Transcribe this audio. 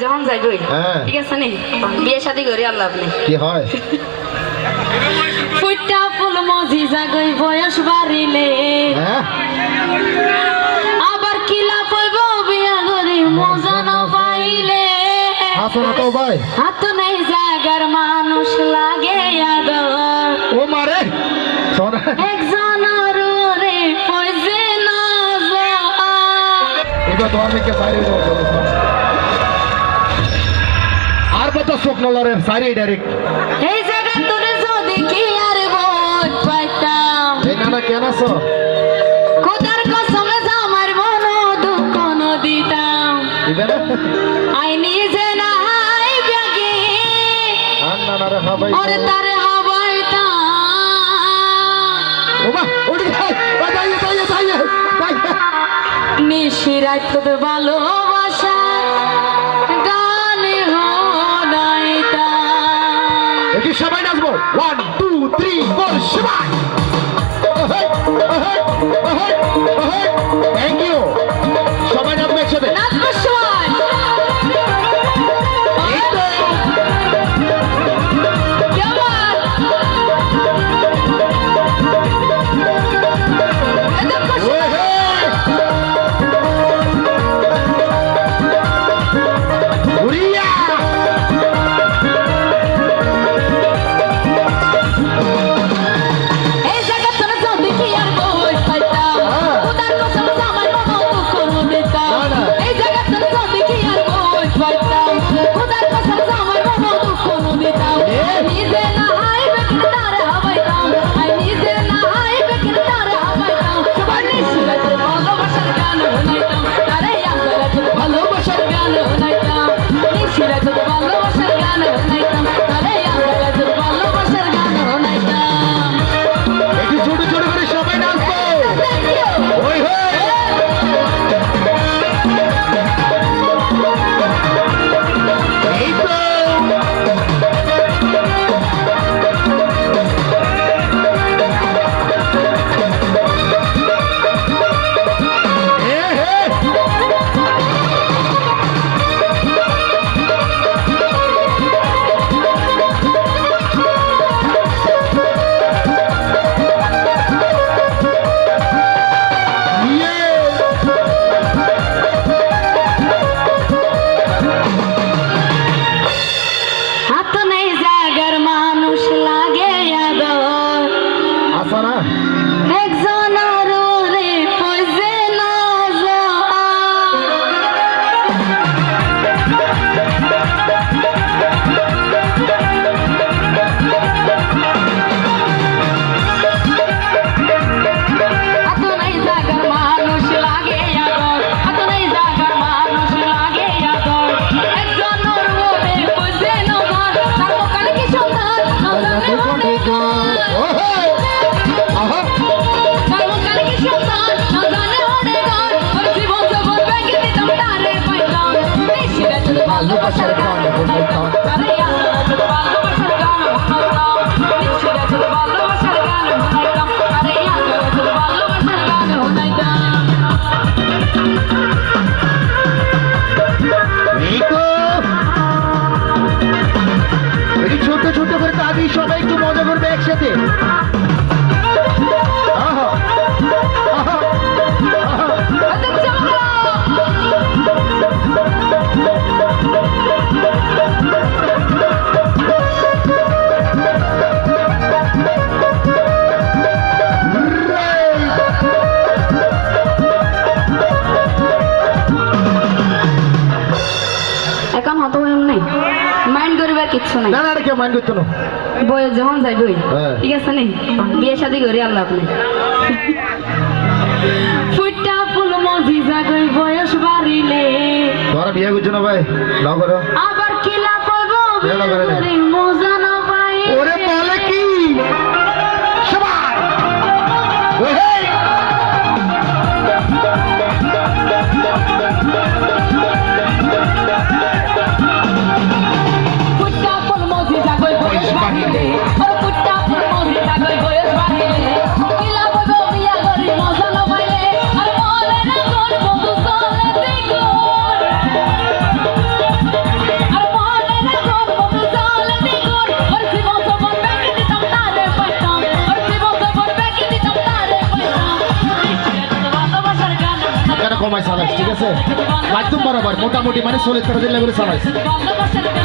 যখন যাইবই ঠিক আছে নি বিয়ে শাদী করি আল্লাহ আপনি কি হয় ফুটা ফুল মজি জাগই বয়স বাড়িলে আবার কিলা কইব বিয়া করি মজা না পাইলে হাসো না তো ভাই হাত নাই জাগার মানুষ লাগে আদর ও মারে সোনা একজন রে পয়সে না যা এটা তো আমি কে সাইরে আর বতো স্বপ্ন লরে সাইরে ডাইরেক্ট এই জায়গা তোরে যদি কি আর বল পাইতাম এই নানা কেন আছো খোদার কসম আমার মন দুঃখ ন দিতাম ইবেনা আই নিজে না হাই ব্যাগে আর নানা রে হাবাই ওরে তারে হাবাইতাম ওমা ওড়ি যাই যাই নিশিরাত তোর ভালোবাসা গানে হোনাইতাম এটি সবাই নাচবো 1 2 3 4 সবাই থ্যাংক ইউ সবাই নাচবো একসাথে নাচবো সবাই এই তো কেমন এত খুশি ওহে উড়িয়া এই জায়গা তোর যদি কি আর বই পাইতাম খোদার কসম আমার মন দুঃখ ন দিতাম এই জায়গা তোর যদি কি আর বই পাইতাম খোদার কসম আমার মন দুঃখ ন দিতাম নিজে না হাইবে কি তারে হাবাইতাম আই নিজে না হাইবে কি তারে হাবাইতাম সবার নিশিরা তোর ভালোবাসার গান শুনাইতাম তারে আঙ্গরা তোর ভালোবাসার গান শুনাইতাম নিশিরা তোর ভালোবাসার গান শুনাইতাম তারে আঙ্গরা তোর ভালোবাসার গান শুনাইতাম একটু ছোট ছোট করে সবাই নাচবো ওই হই এই তো এ হে ইয়ে হাত নেই জাগার মানুষ লাগে আদর আসা না একজন রে পয়সে না যা হাত নেই জাগার মানুষ লাগে আদর হাত নেই জাগার মানুষ লাগে আদর একজন রে পয়সে না যা তার কানে কি সন্তান না জানে মনে গান ওহে আহা কালকে কি সন্তান না জানে ওরে গান ওর জীবন জগৎ ব্যাগে দিতাম তারে পাইতাম নিশিরা তোর ভালোবাসার গান শুনাইতাম তারে আমরা তোর ভালোবাসার গান শুনাইতাম নিশিরা তোর ভালোবাসার গান শুনাইতাম তারে আমরা তোর ভালোবাসার গান শুনাইতাম এই তো এই ছোট ছোট করে কাঁদি সবাই একটু মজা করবে একসাথে আহা আহা আহা এত চমৎকার এখন হত এমনি মাইন্ড করিবার কিচ্ছু নাই না না রে কে মাইন্ড করতো না বয়স যখন যাইবই হ্যাঁ। ঠিক আছে নি বিয়ে শাদী করি আল্লাহ আপনি ফুটা ফুল মজি জাগই বয়স বাড়িলে তোরা বিয়ে করছো না ভাই নাও করো আবার কিলা কইব বিয়ে না করে না। বিয়ে করি মজা না পাই ওরে বলে কি সবাই ওই হেই ফুটা ফুল মজি জাগই বয়স বাড়িলে আর ফুটা ফুল মজি জাগই বয়স বাড়িলে কিলা কইব বিয়া করি মজা না পাইলে আর মরে না কোন বন্ধু চলে দিগো কমাই চালাইস ঠিক আছে মাধ্যম বরাবর মোটামুটি মানে 40 দিলে করে চালাইস বন্ধ বসে